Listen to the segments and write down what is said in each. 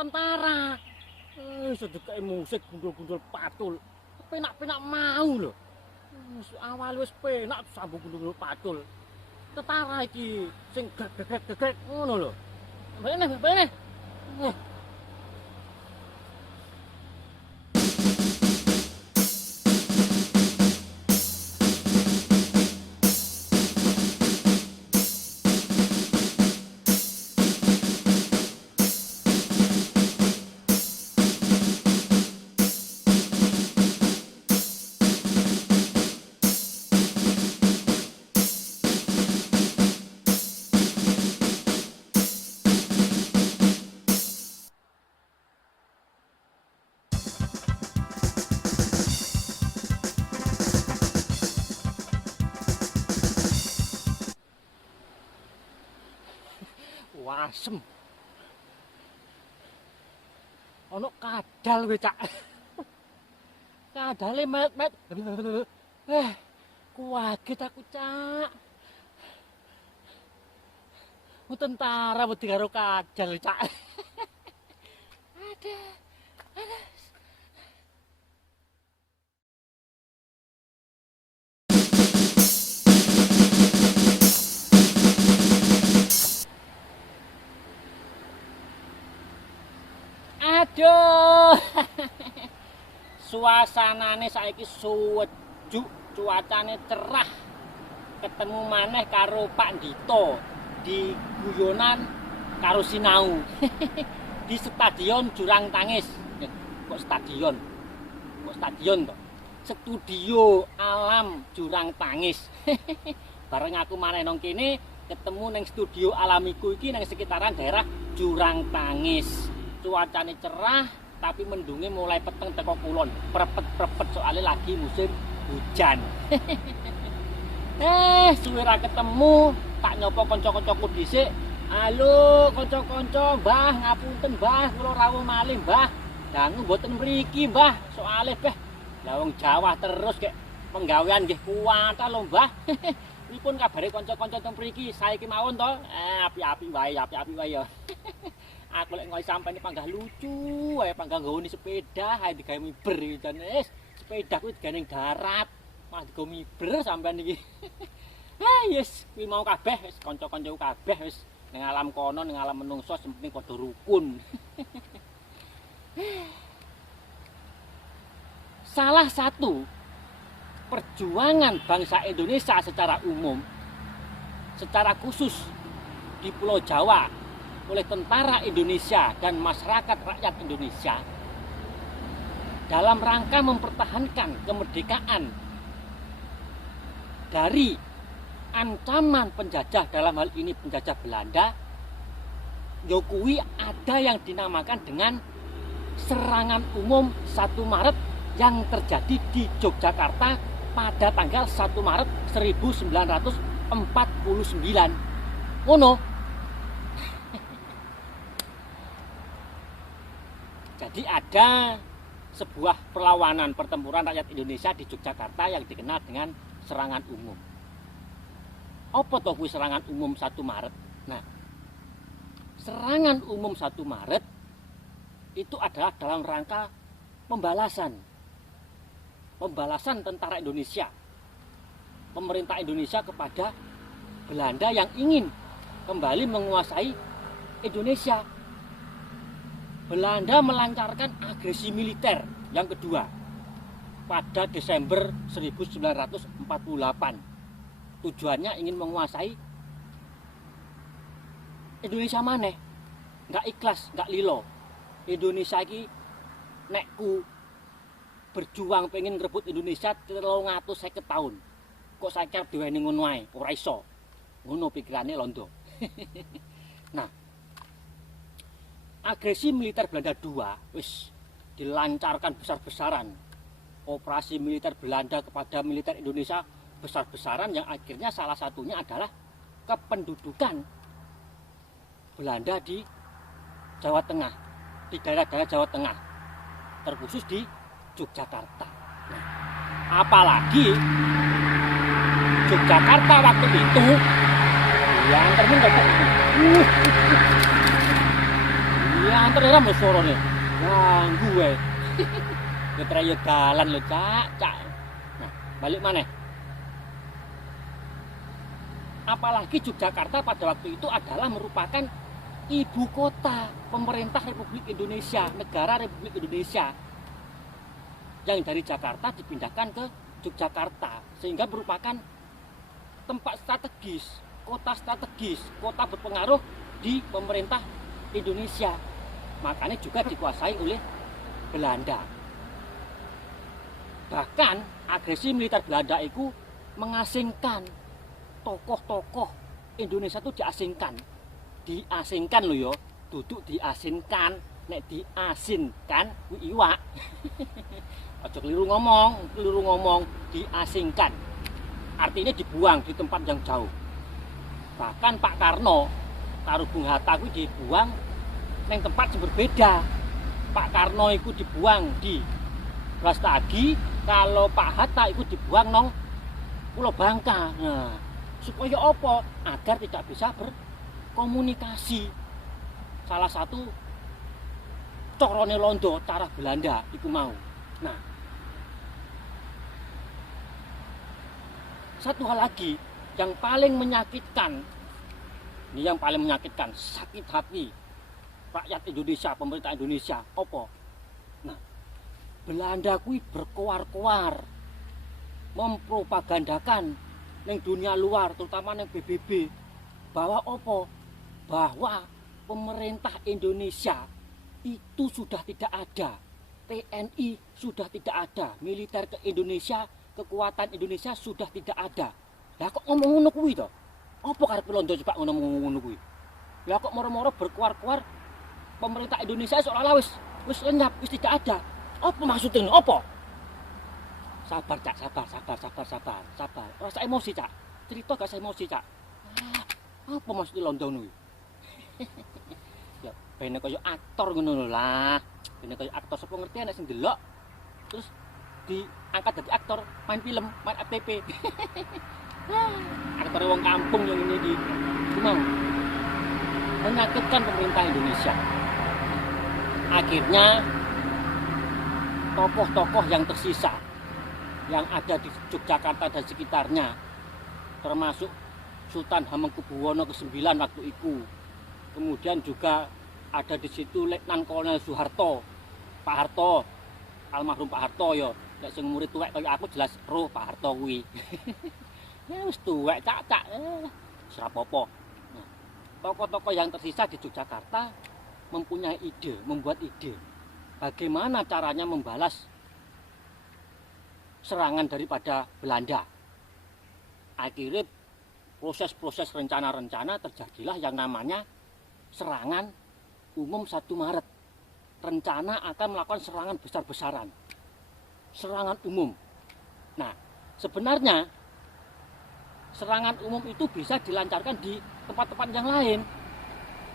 tentara. Sedekake musik gundul-gundul patul. Penak-penak mau lho. Awal wis penak sambung gundul-gundul patul. Tentara iki sing gegrek-gegrek ngono lho. Bene. Wasem. Ono kadal kowe, Cak. Kadale met-met. Kuwaget aku, Cak. Tentara wedi karo kadal, Cak. Ada. Aduh. Suasanane saiki suwejuk, cuacane cerah. Ketemu maneh karo Pak Dito di guyonan karo sinau. Di Stadion Jurang Tangis. Kok stadion? Kok stadion toh? Studio Alam Jurang Tangis. Bareng aku maneh nang kene ketemu nang studio alamiku iki nang sekitaran daerah Jurang Tangis. Cuacane cerah tapi mendunge mulai peteng teko kulon. Prepet-prepet soalnya lagi musim hujan. Suwe ra ketemu, tak nyopo kanca-kancaku dhisik. Halo kanca-kanca, Mbah, ngapunten Mbah, kula rawuh malih Mbah. Dangu mboten mriki Mbah, soalnya beh lah wong Jawa terus kek penggawean nggih kuwat lho Mbah. Pripun kabare kanca-kanca teng mriki? Saiki mawon to? Api-api wae ya. Aku lek ngoy sampeyan panggah lucu wae panggah nggoni sepeda ae digawe miber jan wis sepeda kuwi digawe darat malah digawe miber sampeyan iki. Yes kuwi mau kabeh wis kanca-kancaku kabeh wis ning alam kono ning alam menungso penting padha rukun. Salah satu perjuangan bangsa Indonesia secara umum secara khusus di Pulau Jawa oleh tentara Indonesia dan masyarakat rakyat Indonesia dalam rangka mempertahankan kemerdekaan dari ancaman penjajah, dalam hal ini penjajah Belanda. Yokui ada yang dinamakan dengan serangan umum 1 Maret yang terjadi di Yogyakarta pada tanggal 1 Maret 1949. Ngono. Jadi ada sebuah perlawanan pertempuran rakyat Indonesia di Yogyakarta yang dikenal dengan serangan umum. Apa toh kuwi serangan umum 1 Maret? Nah, serangan umum 1 Maret itu adalah dalam rangka pembalasan tentara Indonesia, pemerintah Indonesia kepada Belanda yang ingin kembali menguasai Indonesia. Belanda melancarkan agresi militer yang kedua pada Desember 1948. Tujuannya ingin menguasai Indonesia maneh. Nggak ikhlas, nggak lilo. Indonesia iki nekku berjuang pengen ngerebut Indonesia 350 tahun. Kok saiki diweni ngono ae, ora iso. Ngono pikirane londo. Nah, agresi militer Belanda II wis dilancarkan besar-besaran. Operasi militer Belanda kepada militer Indonesia besar-besaran yang akhirnya salah satunya adalah kependudukan Belanda di Jawa Tengah, di daerah-daerah Jawa Tengah, terkhusus di Yogyakarta. Nah, apalagi Yogyakarta waktu itu yang terminal Diantar ya mau sorone. Ganggu wae. Ketrayo dalan lho, Cak. Nah, balik maneh. Apalagi Yogyakarta pada waktu itu adalah merupakan ibu kota pemerintah Republik Indonesia, negara Republik Indonesia. Yang dari Jakarta dipindahkan ke Yogyakarta, sehingga merupakan tempat strategis, kota berpengaruh di pemerintah Indonesia. Makanya juga dikuasai oleh Belanda. Bahkan agresi militer Belanda itu mengasingkan tokoh-tokoh Indonesia itu diasingkan loh yo, duduk diasingkan, nek diasinkan kuwi iwak. Aja keliru ngomong, diasingkan. Artinya dibuang di tempat yang jauh. Bahkan Pak Karno karo Bung Hatta kuwi dibuang neng tempat yang berbeda. Pak Karno itu dibuang di Brastagi, kalau Pak Hatta itu dibuang nang Pulau Bangka. Nah, supaya apa? Agar tidak bisa berkomunikasi. Salah satu corone londo cara Belanda itu mau. Nah, satu hal lagi yang paling menyakitkan, ini yang paling menyakitkan, sakit hati rakyat Indonesia, pemerintah Indonesia, apa? Nah, Belanda kui berkoar-koar mempropagandakan neng dunia luar, terutama neng PBB, bahwa apa? Bahwa pemerintah Indonesia itu sudah tidak ada, TNI sudah tidak ada, militer ke Indonesia, kekuatan Indonesia sudah tidak ada. Lah kok ngomong ngono kuwi to? Apa karep londo coba ngomong ngono kuwi? Lah kok moro-moro berkuar-kuar pemerintah Indonesia seolah-olah wis lenyap, wis tidak ada. Apa maksudnya? Apa? Sabar, Cak, sabar. Rasa emosi, Cak. Cerita gak emosi, Cak. Apa maksudnya londo kuwi? Ya, ben kaya aktor ngono lho lah. Ben kaya aktor sapa ngerti ana sing delok terus diangkat jadi aktor, main film, main FTP. Aktor wong kampung yang ini di Gumau. Menyakitkan pemerintah Indonesia. Akhirnya tokoh-tokoh yang tersisa yang ada di Yogyakarta dan sekitarnya, termasuk Sultan Hamengkubuwono ke-9 waktu itu. Kemudian juga ada di situ Letnan Kolonel Soeharto, Pak Harto, almarhum Pak Harto ya. Nek sing murid tuwek kaya aku jelas roh Pak Harto kuwi. Ya wis tuwek cak-cak. Ora apa-apa. Nah, tokoh-tokoh yang tersisa di Yogyakarta mempunyai ide, membuat ide bagaimana caranya membalas serangan daripada Belanda. Akhirnya proses-proses rencana-rencana terjadilah yang namanya serangan umum 1 Maret. Rencana akan melakukan serangan besar-besaran. Serangan umum. Nah, sebenarnya serangan umum itu bisa dilancarkan di tempat-tempat yang lain.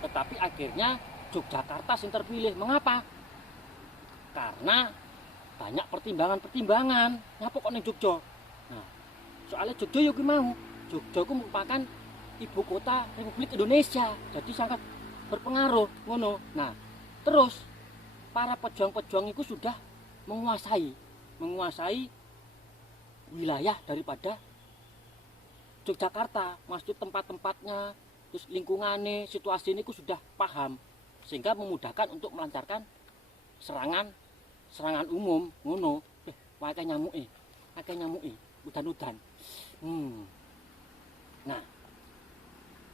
Tetapi akhirnya Yogyakarta yang terpilih. Mengapa? Karena banyak pertimbangan-pertimbangan. Ngapa kok ning Jogja? Nah, soalnya Jogja yo ki mau. Jogja ku merupakan ibu kota Republik Indonesia. Jadi sangat berpengaruh ngono. Nah, terus para pejuang-pejuang itu sudah menguasai wilayah daripada Yogyakarta, maksud tempat-tempatnya, terus lingkungannya, situasi ini sudah paham, sehingga memudahkan untuk melancarkan serangan umum, ngono. Akeh nyamuke, udan-udan. Nah,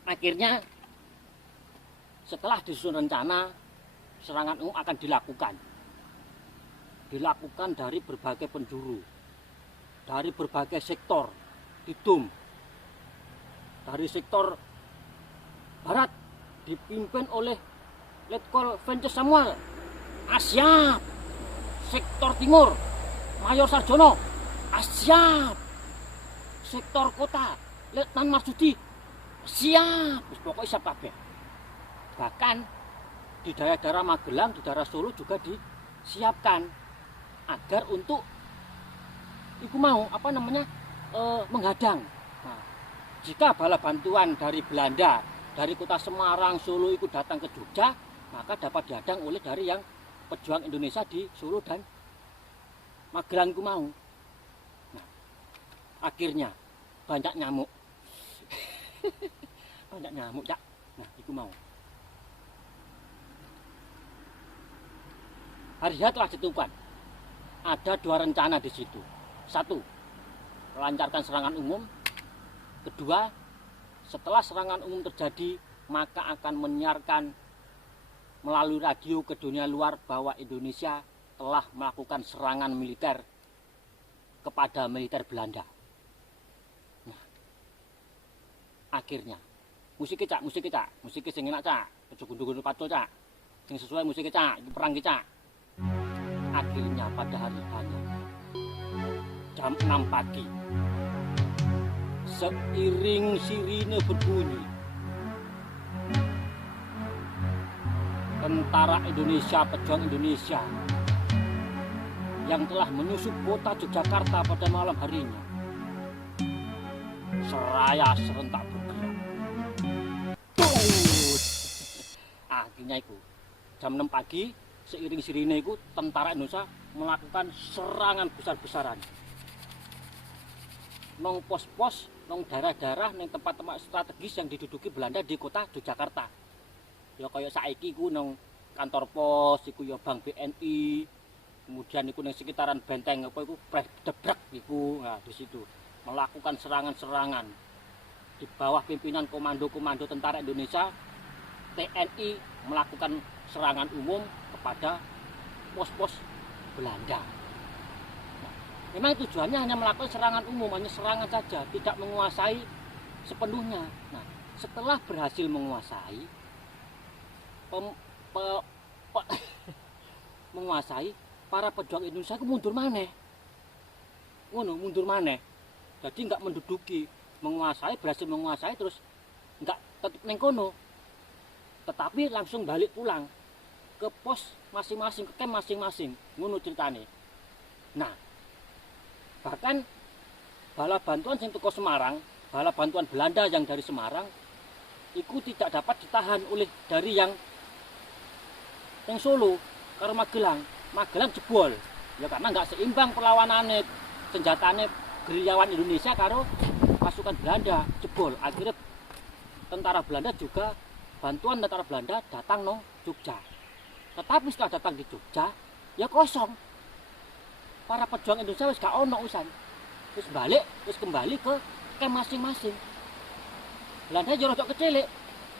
akhirnya setelah disusun rencana, serangan umum akan dilakukan dari berbagai penjuru, dari berbagai sektor, didum. Dari sektor barat dipimpin oleh Letkol Vences Samuel, siap. Sektor timur Mayor Sarjono, siap. Sektor kota Letnan Marsudi, siap. Pokoknya siap kabeh. Bahkan di daerah-daerah Magelang, di daerah Solo juga disiapkan agar untuk menghadang. Nah, jika bala bantuan dari Belanda, dari kota Semarang, Solo itu datang ke Jogja, maka dapat dihadang oleh dari yang pejuang Indonesia di Solo dan Magelang ku mau. Nah, akhirnya banyak nyamuk. Banyak nyamuk, Cak. Nah, iku mau. Hari H telah ditentukan. Ada 2 rencana di situ. 1, melancarkan serangan umum. 2, setelah serangan umum terjadi, maka akan menyiarkan melalui radio ke dunia luar bahwa Indonesia telah melakukan serangan militer kepada militer Belanda. Nah, akhirnya musiknya sing enak, Cak. Aja gundu-gundu pacul, Cak. Sing sesuai musiknya, Cak. Iki perang iki, Cak. Akhirnya pada hari hanya jam 6 pagi, seiring sirine berbunyi, tentara Indonesia, pejuang Indonesia yang telah menyusup kota Yogyakarta pada malam harinya seraya serentak bergerak. Akhirnya itu jam 6 pagi, seiring sirine itu tentara Indonesia melakukan serangan besar-besaran nong pos-pos, nong daerah-daerah, nong tempat-tempat strategis yang diduduki Belanda di kota Yogyakarta. Ya kayak saiki ku nong kantor pos, iku ya Bank BNI, kemudian iku nang sekitaran benteng apa iku Debrak iku. Nah, di situ melakukan serangan-serangan di bawah pimpinan komando-komando tentara Indonesia. TNI melakukan serangan umum kepada pos-pos Belanda. Nah, memang tujuannya hanya melakukan serangan umum, hanya serangan saja, tidak menguasai sepenuhnya. Nah, setelah berhasil menguasai, menguasai, para pejuang Indonesia itu mundur maneh. Mundur maneh. Jadi nggak menduduki, menguasai, berhasil menguasai terus nggak tetap neng kono. Tetapi langsung balik pulang ke pos masing-masing, ke camp masing-masing. Ngono ceritane. Nah, bahkan bala bantuan sing teko Semarang, bala bantuan Belanda yang dari Semarang itu tidak dapat ditahan oleh dari yang Solo karo Magelang. Magelang jebol. Ya karena nggak seimbang perlawanannya, senjatane gerilyawan Indonesia karo pasukan Belanda jebol. Akhirnya tentara Belanda juga, bantuan tentara Belanda datang nang Jogja. Tetapi setelah datang di Jogja, ya kosong. Para pejuang Indonesia wis gak ono usan. Wis kembali ke camp masing-masing. Belanda yo rodok kecilik.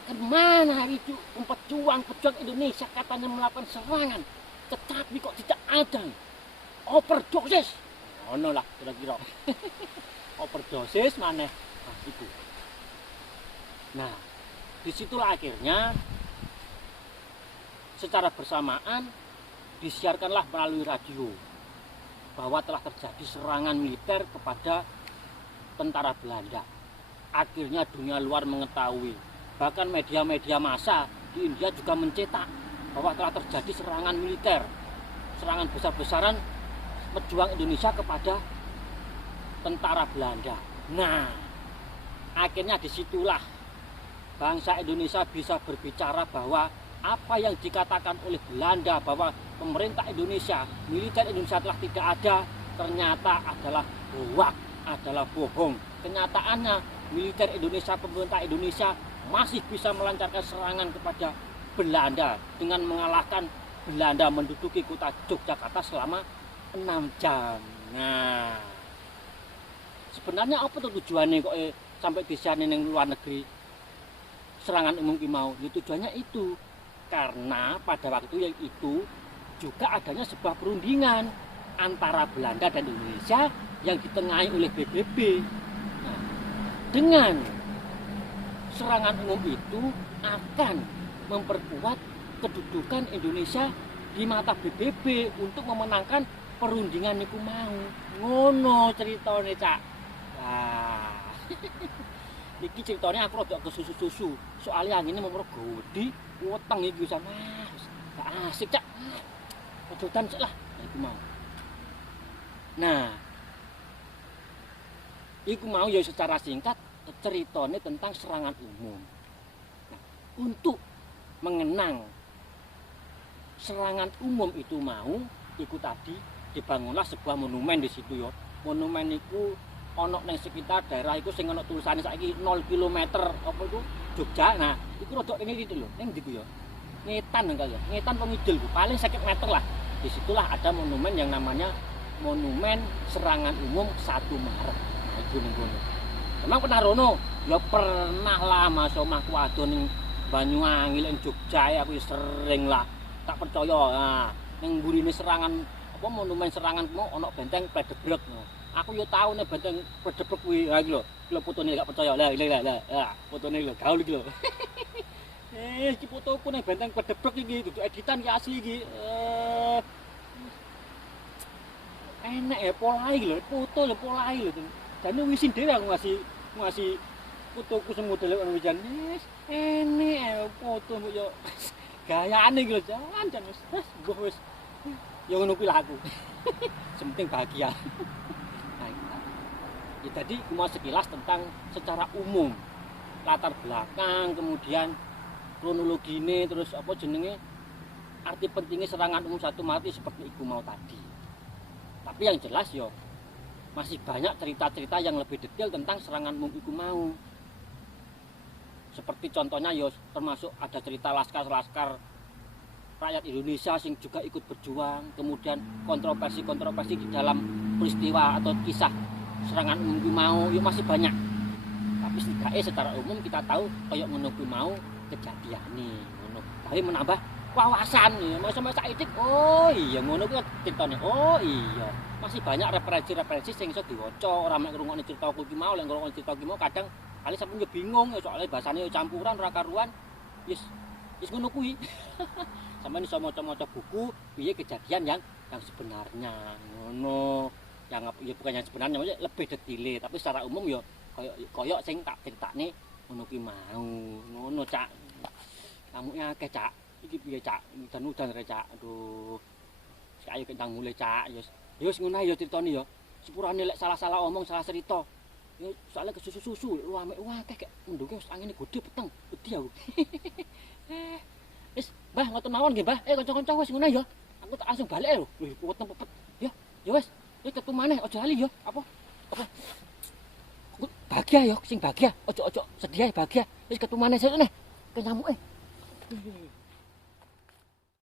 Kemana itu pejuang Indonesia katanya melakukan serangan, tetapi kok tidak ada. Overdosis. Ono lah kira-kira. Overdosis maneh. Nah, itu. Nah, disitulah akhirnya secara bersamaan disiarkanlah melalui radio bahwa telah terjadi serangan militer kepada tentara Belanda. Akhirnya dunia luar mengetahui. Bahkan media-media massa di India juga mencetak bahwa telah terjadi serangan militer, serangan besar-besaran pejuang Indonesia kepada tentara Belanda. Nah, akhirnya disitulah bangsa Indonesia bisa berbicara bahwa apa yang dikatakan oleh Belanda bahwa pemerintah Indonesia, militer Indonesia telah tidak ada, ternyata adalah hoak, adalah bohong. Kenyataannya militer Indonesia, pemerintah Indonesia masih bisa melancarkan serangan kepada Belanda dengan mengalahkan Belanda menduduki kota Yogyakarta selama 6 jam. Nah, sebenarnya apa tujuannya kok sampai bisa neng luar negeri serangan umum mau? Ya, tujuannya itu karena pada waktu yang itu juga adanya sebuah perundingan antara Belanda dan Indonesia yang ditengahi oleh PBB. Nah, dengan serangan umum itu akan memperkuat kedudukan Indonesia di mata PBB untuk memenangkan perundingan niku mau. Ngono ceritane, Cak. Wah. Iki ceritanya aku rada kesusu-susu. Soalnya angine mau godi, weteng iki bisa Mas. Gak asik, Cak. Ojotan sik lah. Iku mau. Nah, iku mau ya secara singkat ceritanya tentang serangan umum. Nah, untuk mengenang serangan umum itu mau iku tadi dibangunlah sebuah monumen di situ ya. Monumen itu ono ning sekitar daerah iku sing ono tulisane saiki 0 kilometer apa itu Jogja. Nah, iku rodok ngene gitu lho. Ning ndi ku ya? Ngetan enggak ya? Ngetan pengidul paling 50 meter lah. Disitulah ada monumen yang namanya Monumen Serangan Umum 1 Maret. Nah, itu ning kono. Emang pernah rono? Ya pernah lah, Mas omahku ado ning Banyuwangi ning Jogja aku sering lah. Tak percaya. Nah, ning mburine serangan apa monumen serangan mau ono benteng Pledebrek. Aku yo tahu nek benteng Pledebrek kuwi. Ha iki lho. Iki lho fotone gak percaya. Lah, fotone lho gaul iki lho. Iki fotoku ning benteng Pledebrek iki dudu editan ki asli iki. Enak ya polahe iki lho, foto lho polahe lho. Jane wisin dhewe aku ngasih fotoku semodel ono wisan. Wis enek ya foto mbok yo gayane iki lho jan wis mbuh wis. Ya ngono kuwi lah aku. Penting bahagia. Nah, ya tadi cuma sekilas tentang secara umum latar belakang, kemudian kronologi ini, terus apa jenenge arti pentingnya serangan umum 1 Maret seperti iku mau tadi. Tapi yang jelas yo masih banyak cerita-cerita yang lebih detail tentang serangan umum iku mau. Seperti contohnya yo termasuk ada cerita laskar-laskar rakyat Indonesia yang juga ikut berjuang, kemudian kontroversi-kontroversi di dalam peristiwa atau kisah serangan umum iku mau yo masih banyak. Tapi setidaknya secara umum kita tahu kayak ngono kuwi mau kejadiane ngono. Tapi menambah wawasan ya, masa-masa itik. Oh iya ngono kuwi ceritane. Oh iya. Masih banyak referensi-referensi sing iso diwaca ora mek ngrungokne ceritaku iki mau, lek ngrungokne ceritaku iki mau kadang kali sampeyan yo bingung ya soalnya bahasane yo campuran ora karuan. Wis ngono kuwi. Sampeyan iso maca-maca buku piye kejadian yang sebenarnya ngono. Yang ya bukan yang sebenarnya, maksudnya lebih detail, tapi secara umum yo koyo sing tak critakne ngono kuwi mau. Ngono, Cak. Kamuke akeh, Cak. Iki piye, Cak? Udan-udan rek, Cak. Aduh. Ayo kendang mulai, Cak. Ya wis ngono ya critane ya. Sepurane lek salah-salah omong, salah cerita. Ya soalnya kesusu-susu, lu ame akeh kek mendhuke wis angine gede peteng. Wedi aku. Wis, Mbah, ngoten mawon nggih, Mbah. Kanca-kanca wis ngono ya. Aku tak langsung balik lho. Wih, weteng pepet. Ya wis. Wis ketemu maneh aja lali ya. Apa? Bahagia ya, sing bahagia. Ojo sedih ya bahagia. Wis ketemu maneh sik neh. Ke nyamuke.